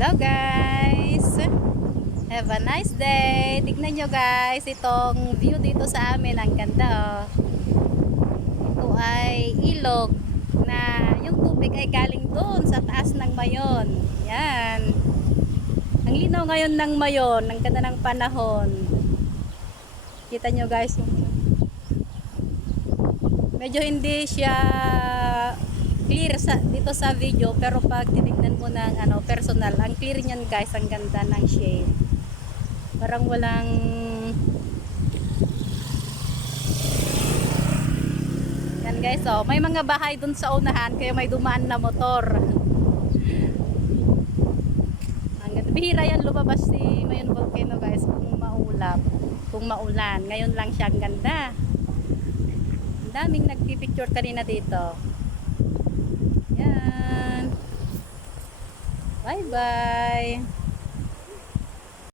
Hello guys! Have a nice day! Tignan nyo guys, itong view dito sa amin, ang ganda oh. Ito ay ilog na yung tubig ay galing doon sa taas ng Mayon. Yan. Ang linaw ngayon ng Mayon, ang ganda ng panahon. Kita nyo guys, medyo hindi siya clear dito sa video, pero pag tinignan mo ng personal, ang clear niyan guys, ang ganda ng shade. Parang walang yan guys oh, may mga bahay dun sa unahan kaya may dumaan na motor. Ang ganda, bihira yan lumabas si Mayon Volcano guys kung maulap, kung maulan. Ngayon lang siya, ang ganda. Ang daming nagpipicture kanina dito. Yan. Bye bye.